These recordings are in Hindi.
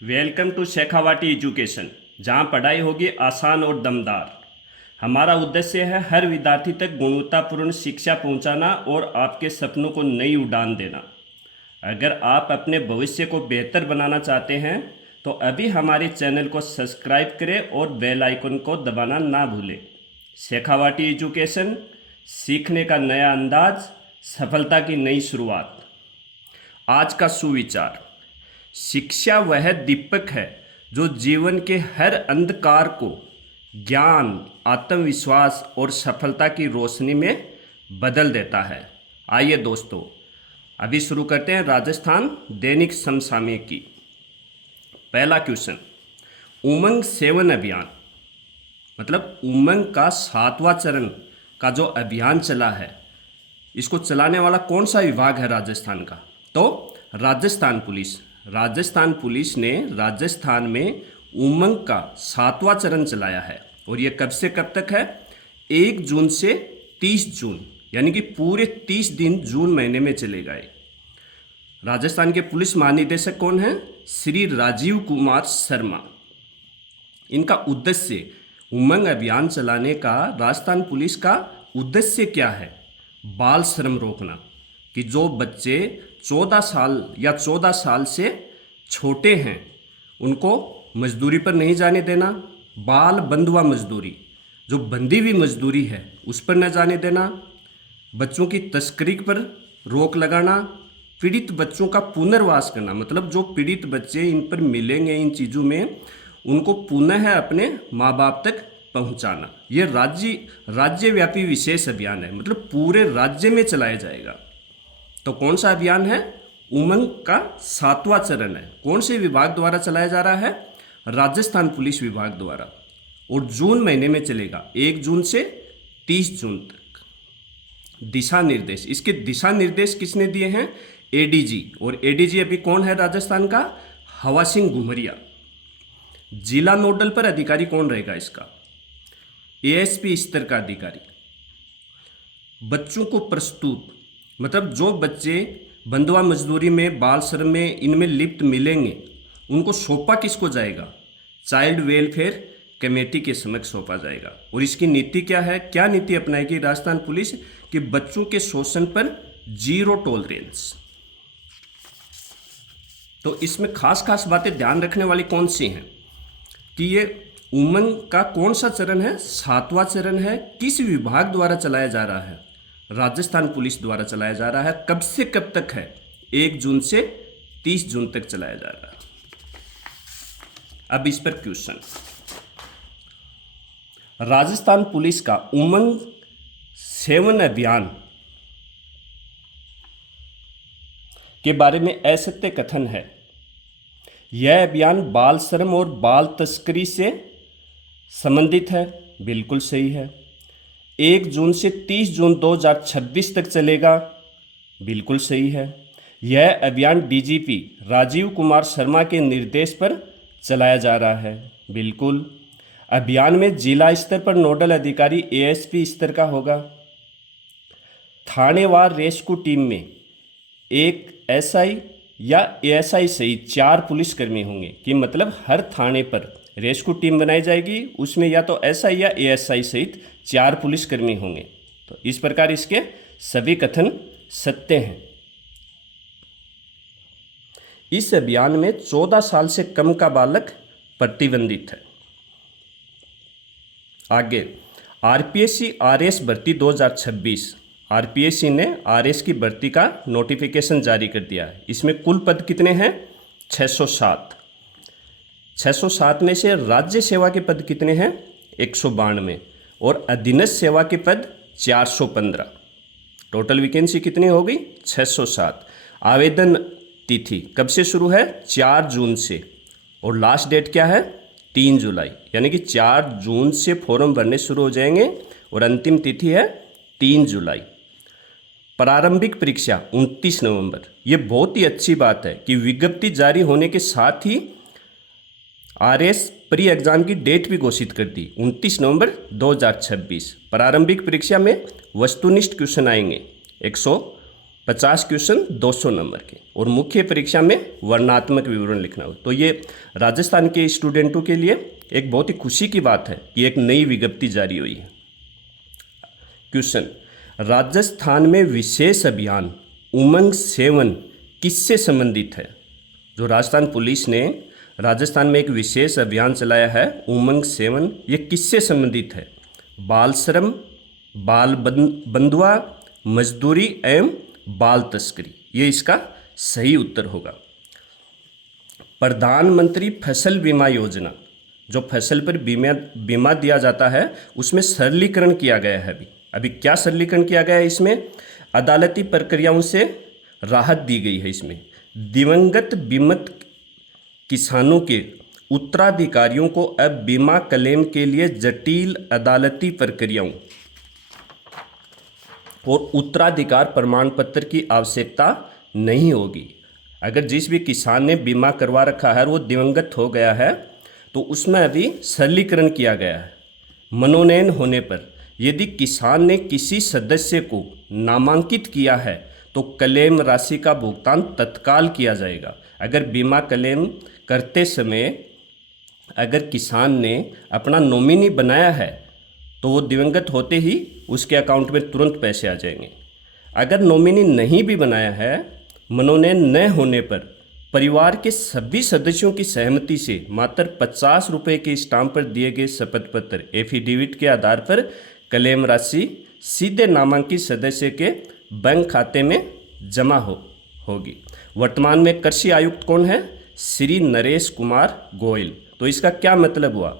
वेलकम टू शेखावाटी एजुकेशन, जहां पढ़ाई होगी आसान और दमदार। हमारा उद्देश्य है हर विद्यार्थी तक गुणवत्तापूर्ण शिक्षा पहुंचाना और आपके सपनों को नई उड़ान देना। अगर आप अपने भविष्य को बेहतर बनाना चाहते हैं तो अभी हमारे चैनल को सब्सक्राइब करें और बेल आइकन को दबाना ना भूलें। शेखावाटी एजुकेशन, सीखने का नया अंदाज, सफलता की नई शुरुआत। आज का सुविचार: शिक्षा वह दीपक है जो जीवन के हर अंधकार को ज्ञान, आत्मविश्वास और सफलता की रोशनी में बदल देता है। आइए दोस्तों, अभी शुरू करते हैं राजस्थान दैनिक समसामयिकी। पहला क्वेश्चन, उमंग 7 अभियान मतलब उमंग का 7वां चरण का जो अभियान चला है, इसको चलाने वाला कौन सा विभाग है राजस्थान का? तो राजस्थान पुलिस ने राजस्थान में उमंग का 7वां चरण चलाया है। और ये कब से कब तक है? 1 जून से 30 जून, यानी कि पूरे 30 दिन जून महीने में चलेगा। राजस्थान के पुलिस महानिदेशक कौन है? श्री राजीव कुमार शर्मा। इनका उद्देश्य, उमंग अभियान चलाने का राजस्थान पुलिस का उद्देश्य क्या है? बाल श्रम रोकना, कि जो बच्चे 14 साल या 14 साल से छोटे हैं उनको मजदूरी पर नहीं जाने देना। बाल बंधुआ मजदूरी, जो बंधी हुई मजदूरी है, उस पर न जाने देना। बच्चों की तस्करी पर रोक लगाना। पीड़ित बच्चों का पुनर्वास करना, मतलब जो पीड़ित बच्चे इन पर मिलेंगे, इन चीज़ों में, उनको पुनः अपने माँ बाप तक पहुँचाना। ये राज्यव्यापी विशेष अभियान है, मतलब पूरे राज्य में चलाया जाएगा। तो कौन सा अभियान है? उमंग का 7वां चरण है। कौन से विभाग द्वारा चलाया जा रहा है? राजस्थान पुलिस विभाग द्वारा। और जून महीने में चलेगा, 1 जून से 30 जून तक। दिशा निर्देश, इसके दिशा निर्देश किसने दिए हैं? एडीजी। और एडीजी अभी कौन है राजस्थान का? हवा सिंह घुमरिया। जिला नोडल पर अधिकारी कौन रहेगा इसका? एएसपी स्तर का अधिकारी। बच्चों को प्रस्तुत, मतलब जो बच्चे बंधुआ मजदूरी में, बाल श्रम में, इनमें लिप्त मिलेंगे, उनको सौंपा किसको जाएगा? चाइल्ड वेलफेयर कमेटी के समक्ष सौंपा जाएगा। और इसकी नीति क्या है? क्या नीति अपनाएगी राजस्थान पुलिस? कि बच्चों के शोषण पर जीरो टॉलरेंस। तो इसमें खास बातें ध्यान रखने वाली कौन सी हैं? कि ये उमंग का कौन सा चरण है? 7वां चरण है। किस विभाग द्वारा चलाया जा रहा है? राजस्थान पुलिस द्वारा चलाया जा रहा है। कब से कब तक है? 1 जून से 30 जून तक चलाया जा रहा है। अब इस पर क्वेश्चन, राजस्थान पुलिस का उमंग 7 अभियान के बारे में असत्य कथन है। यह अभियान बाल श्रम और बाल तस्करी से संबंधित है। बिल्कुल सही है। 1 जून से 30 जून 2026 तक चलेगा। बिल्कुल सही है। यह अभियान डीजीपी राजीव कुमार शर्मा के निर्देश पर चलाया जा रहा है। बिल्कुल। अभियान में जिला स्तर पर नोडल अधिकारी एएसपी स्तर का होगा। थानेवार रेस्क्यू टीम में एक एसआई या एएसआई सहित 4 पुलिसकर्मी होंगे, कि मतलब हर थाने पर रेस्क्यू टीम बनाई जाएगी, उसमें या तो एसआई या एएसआई सहित 4 पुलिसकर्मी होंगे। तो इस प्रकार इसके सभी कथन सत्य हैं। इस अभियान में 14 साल से कम का बालक प्रतिबंधित है। आगे, आरपीएससी आरएस भर्ती 2026। आरपीएससी ने आरएस की भर्ती का नोटिफिकेशन जारी कर दिया है। इसमें कुल पद कितने हैं? 607। 607 में से राज्य सेवा के पद कितने हैं? 192। और अधीनस्थ सेवा के पद 415। टोटल वैकेंसी कितनी हो गई? 607। आवेदन तिथि कब से शुरू है? 4 जून से। और लास्ट डेट क्या है? 3 जुलाई। यानी कि 4 जून से फॉर्म भरने शुरू हो जाएंगे और अंतिम तिथि है 3 जुलाई। प्रारंभिक परीक्षा 29 नवंबर। ये बहुत ही अच्छी बात है कि विज्ञप्ति जारी होने के साथ ही आरएस प्री एग्जाम की डेट भी घोषित कर दी, 29 नवंबर 2026। प्रारंभिक परीक्षा में वस्तुनिष्ठ क्वेश्चन आएंगे, 50 क्वेश्चन 200 नंबर के, और मुख्य परीक्षा में वर्णनात्मक विवरण लिखना हो। तो ये राजस्थान के स्टूडेंटों के लिए एक बहुत ही खुशी की बात है कि एक नई विज्ञप्ति जारी हुई है। क्वेश्चन, राजस्थान में विशेष अभियान उमंग 7 किससे संबंधित है? जो राजस्थान पुलिस ने राजस्थान में एक विशेष अभियान चलाया है उमंग 7, ये किससे संबंधित है? बाल श्रम, बाल बंधुआ, मजदूरी एवं बाल तस्करी, ये इसका सही उत्तर होगा। प्रधानमंत्री फसल बीमा योजना, जो फसल पर बीमा दिया जाता है, उसमें सरलीकरण किया गया है। अभी क्या सरलीकरण किया गया है? इसमें अदालती प्रक्रियाओं से राहत दी गई है। इसमें दिवंगत बीमित किसानों के उत्तराधिकारियों को अब बीमा क्लेम के लिए जटिल अदालती प्रक्रियाओं और उत्तराधिकार प्रमाण पत्र की आवश्यकता नहीं होगी। अगर जिस भी किसान ने बीमा करवा रखा है और वो दिवंगत हो गया है, तो उसमें अभी सरलीकरण किया गया है। मनोनयन होने पर यदि किसान ने किसी सदस्य को नामांकित किया है तो क्लेम राशि का भुगतान तत्काल किया जाएगा। अगर बीमा क्लेम करते समय अगर किसान ने अपना नॉमिनी बनाया है तो वो दिवंगत होते ही उसके अकाउंट में तुरंत पैसे आ जाएंगे। अगर नॉमिनी नहीं भी बनाया है, मनोनयन न होने पर परिवार के सभी सदस्यों की सहमति से मात्र 50 रुपये के स्टाम्प पर दिए गए शपथ पत्र एफिडेविट के आधार पर क्लेम राशि सीधे नामांकित सदस्य के बैंक खाते में जमा होगी। वर्तमान में कृषि आयुक्त कौन है? श्री नरेश कुमार गोयल। तो इसका क्या मतलब हुआ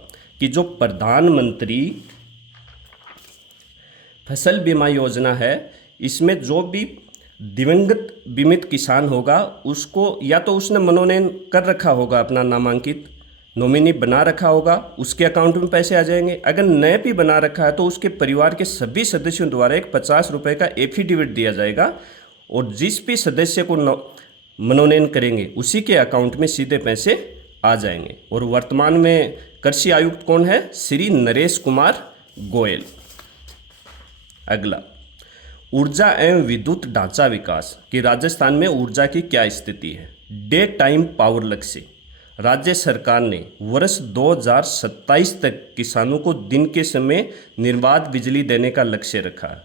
कि जो प्रधानमंत्री फसल बीमा योजना है, इसमें जो भी दिवंगत बीमित किसान होगा उसको या तो उसने मनोनयन कर रखा होगा, अपना नामांकित नॉमिनी बना रखा होगा, उसके अकाउंट में पैसे आ जाएंगे। अगर नए भी बना रखा है तो उसके परिवार के सभी सदस्यों द्वारा एक 50 रुपये का एफिडेविट दिया जाएगा और जिस भी सदस्य को मनोनयन करेंगे उसी के अकाउंट में सीधे पैसे आ जाएंगे। और वर्तमान में कृषि आयुक्त कौन है? श्री नरेश कुमार गोयल। अगला, ऊर्जा एवं विद्युत ढांचा विकास कि राजस्थान में ऊर्जा की क्या स्थिति है? डे टाइम पावर लक्ष्य राज्य सरकार ने वर्ष 2027 तक किसानों को दिन के समय निर्बाध बिजली देने का लक्ष्य रखा है।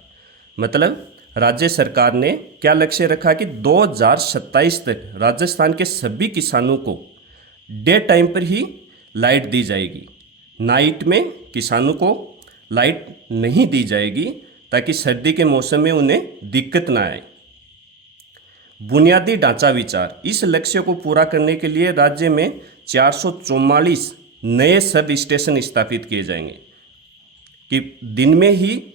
मतलब राज्य सरकार ने क्या लक्ष्य रखा कि 2027 तक राजस्थान के सभी किसानों को डे टाइम पर ही लाइट दी जाएगी। नाइट में किसानों को लाइट नहीं दी जाएगी ताकि सर्दी के मौसम में उन्हें दिक्कत ना आए। बुनियादी ढांचा विचार, इस लक्ष्य को पूरा करने के लिए राज्य में 444 नए सब स्टेशन स्थापित किए जाएंगे कि दिन में ही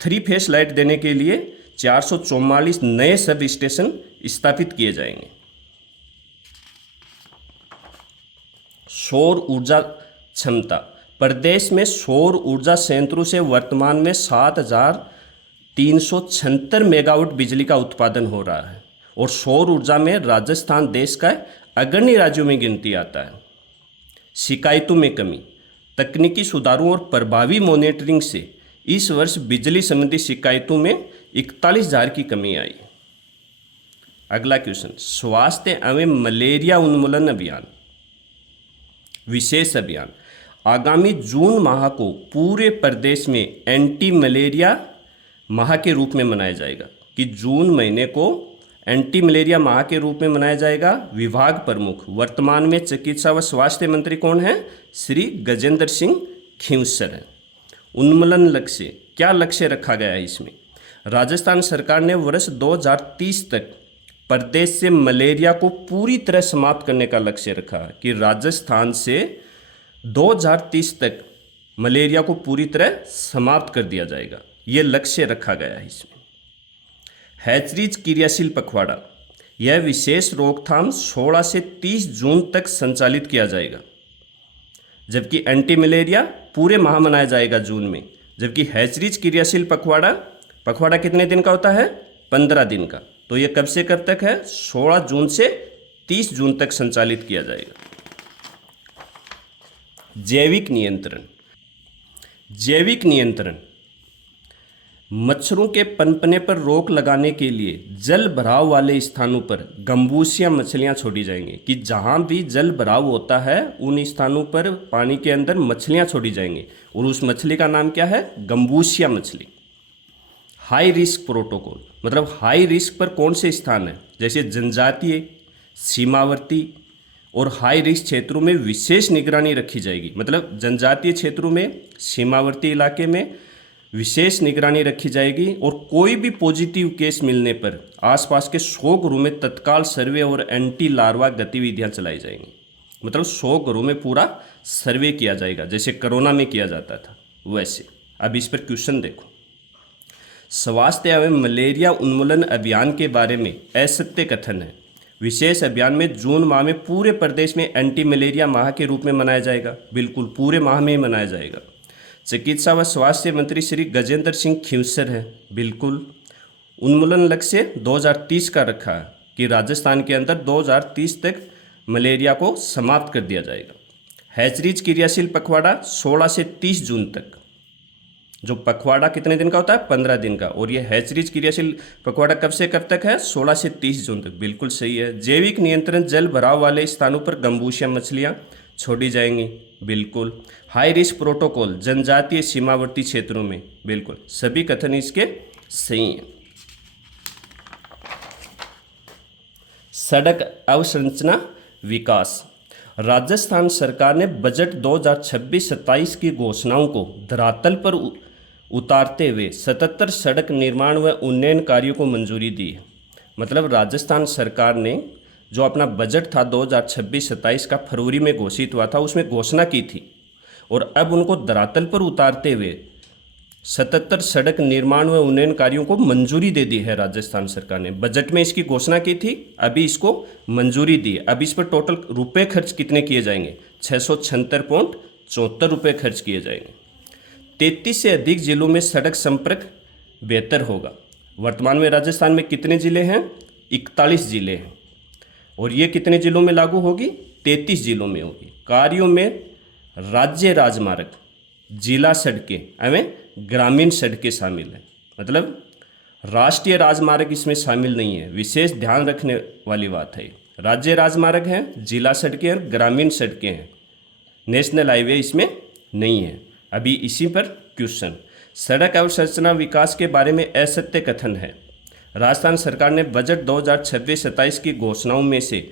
3 फेस लाइट देने के लिए 444 नए सब स्टेशन स्थापित किए जाएंगे। सौर ऊर्जा क्षमता, प्रदेश में सौर ऊर्जा संयंत्रों से वर्तमान में 7,376 मेगावाट बिजली का उत्पादन हो रहा है और सौर ऊर्जा में राजस्थान देश का अग्रणी राज्यों में गिनती आता है। शिकायतों में कमी, तकनीकी सुधारों और प्रभावी मॉनिटरिंग से इस वर्ष बिजली संबंधी शिकायतों में 41,000 की कमी आई। अगला क्वेश्चन, स्वास्थ्य एवं मलेरिया उन्मूलन अभियान विशेष अभियान आगामी जून माह को पूरे प्रदेश में एंटी मलेरिया माह के रूप में मनाया जाएगा कि जून महीने को एंटी मलेरिया माह के रूप में मनाया जाएगा। विभाग प्रमुख वर्तमान में चिकित्सा व स्वास्थ्य मंत्री कौन है? श्री गजेंद्र सिंह खींवसर है। उन्मूलन लक्ष्य, क्या लक्ष्य रखा गया है इसमें? राजस्थान सरकार ने वर्ष 2030 तक प्रदेश से मलेरिया को पूरी तरह समाप्त करने का लक्ष्य रखा है कि राजस्थान से 2030 तक मलेरिया को पूरी तरह समाप्त कर दिया जाएगा, ये लक्ष्य रखा गया है इसमें। हैचरीज क्रियाशील पखवाड़ा, यह विशेष रोकथाम 16 से 30 जून तक संचालित किया जाएगा, जबकि एंटी मलेरिया पूरे माह मनाया जाएगा जून में, जबकि हैचरीज क्रियाशील पखवाड़ा कितने दिन का होता है? 15 दिन का। तो ये कब से कब तक है? 16 जून से 30 जून तक संचालित किया जाएगा। जैविक नियंत्रण मच्छरों के पनपने पर रोक लगाने के लिए जल भराव वाले स्थानों पर गंबूसिया मछलियां छोड़ी जाएंगी, कि जहां भी जल भराव होता है उन स्थानों पर पानी के अंदर मछलियां छोड़ी जाएंगी, और उस मछली का नाम क्या है? गंबूसिया मछली। हाई रिस्क प्रोटोकॉल, मतलब हाई रिस्क पर कौन से स्थान है? जैसे जनजातीय, सीमावर्ती और हाई रिस्क क्षेत्रों में विशेष निगरानी रखी जाएगी। मतलब जनजातीय क्षेत्रों में, सीमावर्ती इलाके में विशेष निगरानी रखी जाएगी, और कोई भी पॉजिटिव केस मिलने पर आसपास के 100 घरों में तत्काल सर्वे और एंटी लार्वा गतिविधियां चलाई जाएंगी। मतलब 100 घरों में पूरा सर्वे किया जाएगा, जैसे कोरोना में किया जाता था वैसे। अब इस पर क्वेश्चन देखो। स्वास्थ्य एवं मलेरिया उन्मूलन अभियान के बारे में असत्य कथन है। विशेष अभियान में जून माह में पूरे प्रदेश में एंटी मलेरिया माह के रूप में मनाया जाएगा। बिल्कुल पूरे माह में ही मनाया जाएगा। चिकित्सा व स्वास्थ्य मंत्री श्री गजेंद्र सिंह खींवसर है। बिल्कुल उन्मूलन लक्ष्य 2030 का रखा है कि राजस्थान के अंदर 2030 तक मलेरिया को समाप्त कर दिया जाएगा। हैचरीज क्रियाशील पखवाड़ा 16 से 30 जून तक। जो पखवाड़ा कितने दिन का होता है? 15 दिन का। और ये हैचरीज क्रियाशील पखवाड़ा कब से कब तक है? 16 से 30 जून तक। बिल्कुल सही है। जैविक नियंत्रण जल भराव वाले स्थानों पर गंबूसिया मछलियाँ छोड़ी जाएंगी। बिल्कुल। हाई रिस्क प्रोटोकॉल जनजातीय सीमावर्ती क्षेत्रों में। बिल्कुल सभी कथन इसके सही हैं। सड़क अवसंरचना विकास। राजस्थान सरकार ने बजट 2026-27 की घोषणाओं को धरातल पर उतारते हुए 77 सड़क निर्माण व उन्नयन कार्यों को मंजूरी दी है। मतलब राजस्थान सरकार ने जो अपना बजट था 2026-27 का फरवरी में घोषित हुआ था, उसमें घोषणा की थी, और अब उनको धरातल पर उतारते हुए 77 सड़क निर्माण व उन्नयन कार्यों को मंजूरी दे दी है राजस्थान सरकार ने। बजट में इसकी घोषणा की थी, अभी इसको मंजूरी दी। अब इस पर टोटल रुपए खर्च कितने किए जाएंगे? 676.74 रुपये खर्च किए जाएंगे। 33 से अधिक जिलों में सड़क संपर्क बेहतर होगा। वर्तमान में राजस्थान में कितने ज़िले हैं? 41 ज़िले हैं, और ये कितने ज़िलों में लागू होगी? 33 ज़िलों में होगी। कार्यों में राज्य राजमार्ग, जिला सड़कें एवं ग्रामीण सड़कें शामिल हैं। मतलब राष्ट्रीय राजमार्ग इसमें शामिल नहीं है। विशेष ध्यान रखने वाली बात है। राज्य राजमार्ग हैं, जिला सड़कें और ग्रामीण सड़कें हैं। नेशनल हाईवे इसमें नहीं है। अभी इसी पर क्वेश्चन। सड़क अवसंरचना विकास के बारे में असत्य कथन है। राजस्थान सरकार ने बजट 2026-27 की घोषणाओं में से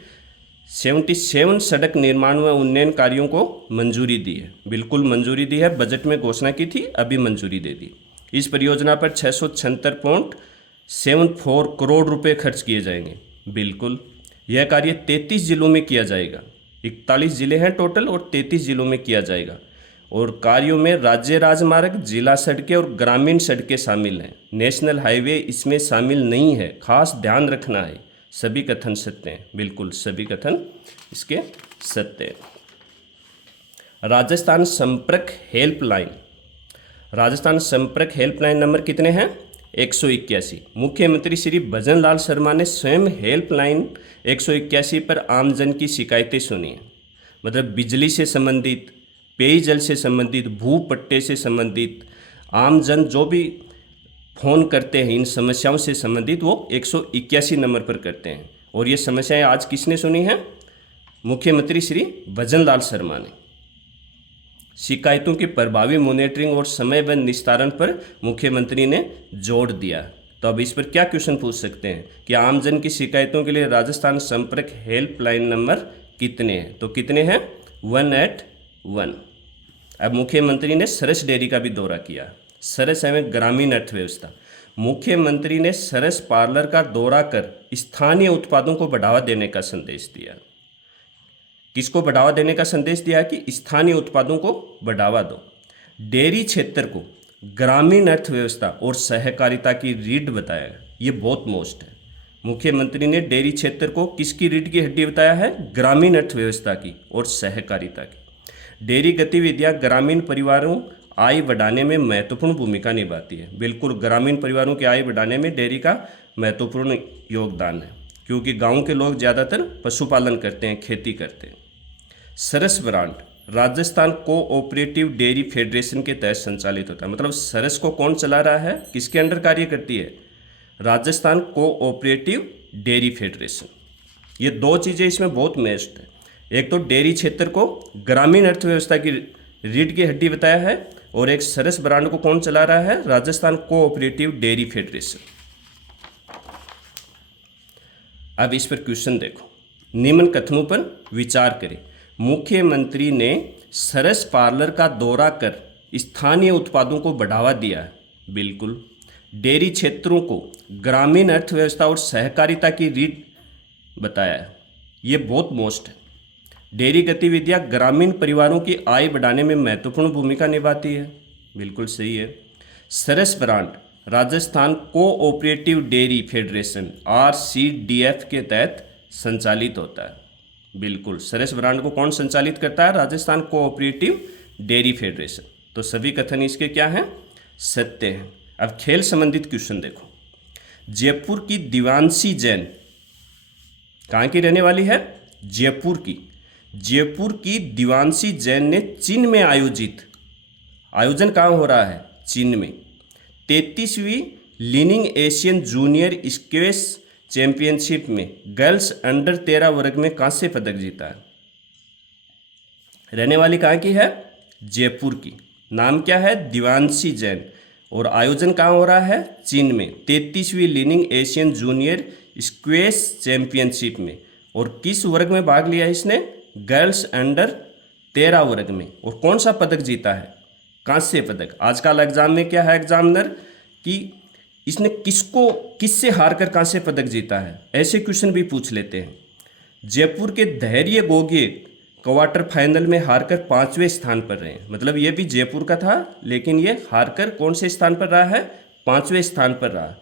77 सड़क निर्माण व उन्नयन कार्यों को मंजूरी दी है। बिल्कुल मंजूरी दी है। बजट में घोषणा की थी, अभी मंजूरी दे दी। इस परियोजना पर 676.74 करोड़ रुपए खर्च किए जाएंगे। बिल्कुल यह कार्य 33 जिलों में किया जाएगा। 41 जिले हैं टोटल, और 33 जिलों में किया जाएगा। और कार्यों में राज्य राजमार्ग, जिला सड़कें और ग्रामीण सड़कें शामिल हैं। नेशनल हाईवे इसमें शामिल नहीं है, खास ध्यान रखना है। सभी कथन सत्य हैं। बिल्कुल सभी कथन इसके सत्य हैं। राजस्थान संपर्क हेल्पलाइन। राजस्थान संपर्क हेल्पलाइन नंबर कितने हैं? 181। मुख्यमंत्री श्री भजन लाल शर्मा ने स्वयं हेल्पलाइन 181 पर आमजन की शिकायतें सुनी हैं। मतलब बिजली से संबंधित, पेयजल से संबंधित, भू पट्टे से संबंधित आमजन जो भी फ़ोन करते हैं इन समस्याओं से संबंधित, वो 181 नंबर पर करते हैं। और ये समस्याएं आज किसने सुनी हैं? मुख्यमंत्री श्री भजन लाल शर्मा ने। शिकायतों की प्रभावी मॉनिटरिंग और समयबद्ध निस्तारण पर मुख्यमंत्री ने जोर दिया। तो अब इस पर क्या क्वेश्चन पूछ सकते हैं कि आमजन की शिकायतों के लिए राजस्थान संपर्क हेल्पलाइन नंबर कितने हैं? तो कितने हैं? 181। अब मुख्यमंत्री ने सरस डेयरी का भी दौरा किया। सरस एवं ग्रामीण अर्थव्यवस्था। मुख्यमंत्री ने सरस पार्लर का दौरा कर स्थानीय उत्पादों को बढ़ावा देने का संदेश दिया। किसको बढ़ावा देने का संदेश दिया? कि स्थानीय उत्पादों को बढ़ावा दो। डेयरी क्षेत्र को ग्रामीण अर्थव्यवस्था और सहकारिता की रीढ़ बताया। ये बहुत मोस्ट है। मुख्यमंत्री ने डेयरी क्षेत्र को किसकी रीढ़ की हड्डी बताया है? ग्रामीण अर्थव्यवस्था की और सहकारिता की। डेयरी गतिविधियां ग्रामीण परिवारों आय बढ़ाने में महत्वपूर्ण भूमिका निभाती है। बिल्कुल ग्रामीण परिवारों की आय बढ़ाने में डेयरी का महत्वपूर्ण योगदान है, क्योंकि गांव के लोग ज़्यादातर पशुपालन करते हैं, खेती करते हैं। Saras brand. Rajasthan cooperative dairy federation के तहत संचालित होता है। मतलब सरस को कौन चला रहा है, किसके अंडर कार्य करती है? Rajasthan cooperative dairy federation. ये दो चीज़ें इसमें बहुत मेस्ट है। एक तो डेयरी क्षेत्र को ग्रामीण अर्थव्यवस्था की रीढ़ की हड्डी बताया है, और एक सरस ब्रांड को कौन चला रहा है? Rajasthan cooperative dairy federation. अब इस पर क्वेश्चन देखो, निम्न कथनों पर विचार करें। मुख्यमंत्री ने सरस पार्लर का दौरा कर स्थानीय उत्पादों को बढ़ावा दिया है। बिल्कुल। डेयरी क्षेत्रों को ग्रामीण अर्थव्यवस्था और सहकारिता की रीढ़ बताया है। ये बहुत मोस्ट है। डेयरी गतिविधियां ग्रामीण परिवारों की आय बढ़ाने में महत्वपूर्ण भूमिका निभाती है। बिल्कुल सही है। Saras brand Rajasthan cooperative dairy federation RCDF के तहत संचालित होता है। बिल्कुल, सरस ब्रांड को कौन संचालित करता है? Rajasthan cooperative dairy federation. तो सभी कथन इसके क्या हैं? सत्य हैं। अब खेल संबंधित क्वेश्चन देखो। जयपुर की दिवांशी जैन कहाँ की रहने वाली है? जयपुर की। जयपुर की दिवांशी जैन ने चीन में आयोजन कहाँ हो रहा है? चीन में 33वीं Li Ning Asian junior squash championship में गर्ल्स अंडर 13 वर्ग में कांस्य पदक जीता है। रहने वाली कहाँ की है? जयपुर की। नाम क्या है? दिवांशी जैन। और आयोजन कहाँ हो रहा है? चीन में 33वीं Li Ning Asian junior squash championship में। और किस वर्ग में भाग लिया इसने? गर्ल्स अंडर 13 वर्ग में। और कौन सा पदक जीता है? कांस्य पदक। आजकल एग्जाम में क्या है एग्जामिनर कि इसने किससे हारकर कांस्य पदक जीता है, ऐसे क्वेश्चन भी पूछ लेते हैं। जयपुर के धैर्य गोगे क्वार्टर फाइनल में हारकर 5वें स्थान पर रहे। मतलब ये भी जयपुर का था, लेकिन ये हारकर कौन से स्थान पर रहा है? 5वें स्थान पर रहा।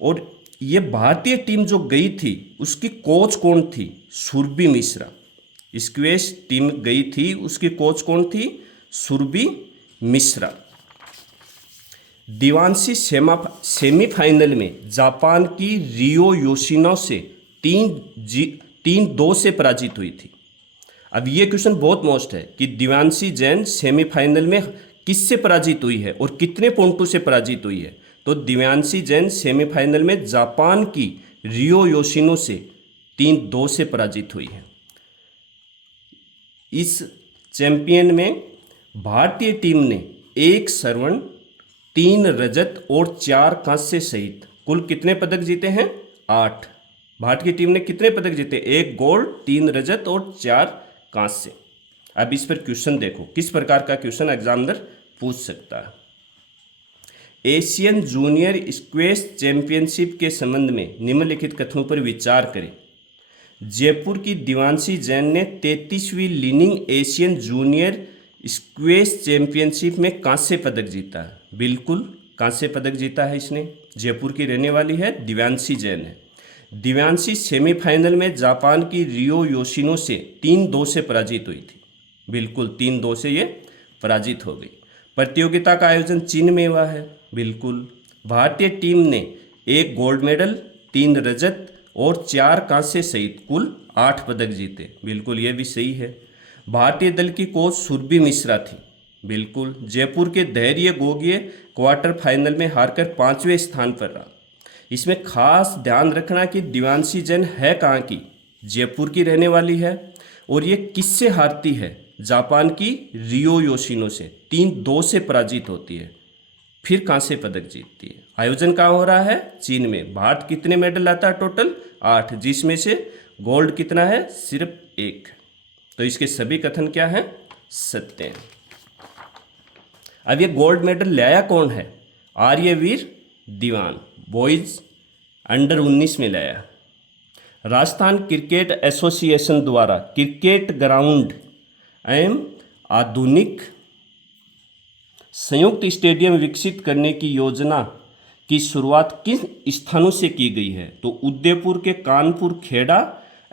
और ये भारतीय टीम जो गई थी उसकी कोच कौन थी? सुरभि मिश्रा। स्क्वैश टीम गई थी, उसकी कोच कौन थी? सुरभि मिश्रा। दिवांशी सेमीफाइनल में जापान की रियो योशिनो से 3-2 से पराजित हुई थी। अब ये क्वेश्चन बहुत मोस्ट है कि दिवांशी जैन सेमीफाइनल में किससे पराजित हुई है और कितने पॉइंटों से पराजित हुई है? तो दिवांशी जैन सेमीफाइनल में जापान की रियो योशिनो से 3-2 से पराजित हुई है। इस चैंपियन में भारतीय टीम ने 1 स्वर्ण, 3 रजत और 4 कांस्य सहित कुल कितने पदक जीते हैं? 8। भारतीय टीम ने कितने पदक जीते? 1 गोल्ड, 3 रजत और 4 कांस्य। अब इस पर क्वेश्चन देखो, किस प्रकार का क्वेश्चन एग्जामिनर पूछ सकता है। एशियन जूनियर स्क्वैश चैंपियनशिप के संबंध में निम्नलिखित कथनों पर विचार करें। जयपुर की दिवांशी जैन ने 33वीं Li Ning Asian junior squash championship में कांस्य पदक जीता है। बिल्कुल, कांस्य पदक जीता है इसने। जयपुर की रहने वाली है, दिवांशी जैन है। दिवांशी सेमीफाइनल में जापान की रियो योशिनो से 3-2 से पराजित हुई थी। बिल्कुल, 3-2 से ये पराजित हो गई। प्रतियोगिता का आयोजन चीन में हुआ है। बिल्कुल। भारतीय टीम ने 1 गोल्ड मेडल, 3 रजत और 4 कांस्य सहित कुल 8 पदक जीते। बिल्कुल, ये भी सही है। भारतीय दल की कोच सुरभि मिश्रा थी। बिल्कुल। जयपुर के धैर्य गोगे क्वार्टर फाइनल में हारकर 5वें स्थान पर रहा। इसमें खास ध्यान रखना कि दिवांशी जैन है कहाँ की? जयपुर की रहने वाली है। और ये किससे हारती है? जापान की रियो योशिनो से 3-2 से पराजित होती है, फिर कांस्य पदक जीतती है। आयोजन कहाँ हो रहा है? चीन में। भारत कितने मेडल लाता है? टोटल 8, जिसमें से गोल्ड कितना है? सिर्फ 1। तो इसके सभी कथन क्या हैं? सत्य हैं। अब ये गोल्ड मेडल लाया कौन है? आर्यवीर दीवान, बॉयज अंडर 19 में लाया। राजस्थान क्रिकेट एसोसिएशन द्वारा क्रिकेट ग्राउंड एवं आधुनिक संयुक्त स्टेडियम विकसित करने की योजना की शुरुआत किन स्थानों से की गई है? तो उदयपुर के कानपुर खेड़ा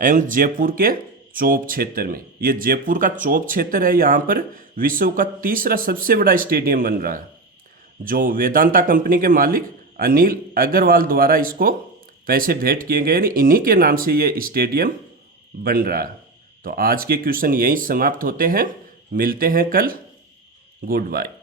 एवं जयपुर के चौप क्षेत्र में। ये जयपुर का चौप क्षेत्र है, यहाँ पर विश्व का 3रा सबसे बड़ा स्टेडियम बन रहा है, जो वेदांता कंपनी के मालिक अनिल अग्रवाल द्वारा इसको पैसे भेंट किए गए। इन्हीं के नाम से ये स्टेडियम बन रहा है। तो आज के क्वेश्चन यहीं समाप्त होते हैं। मिलते हैं कल। Good bye.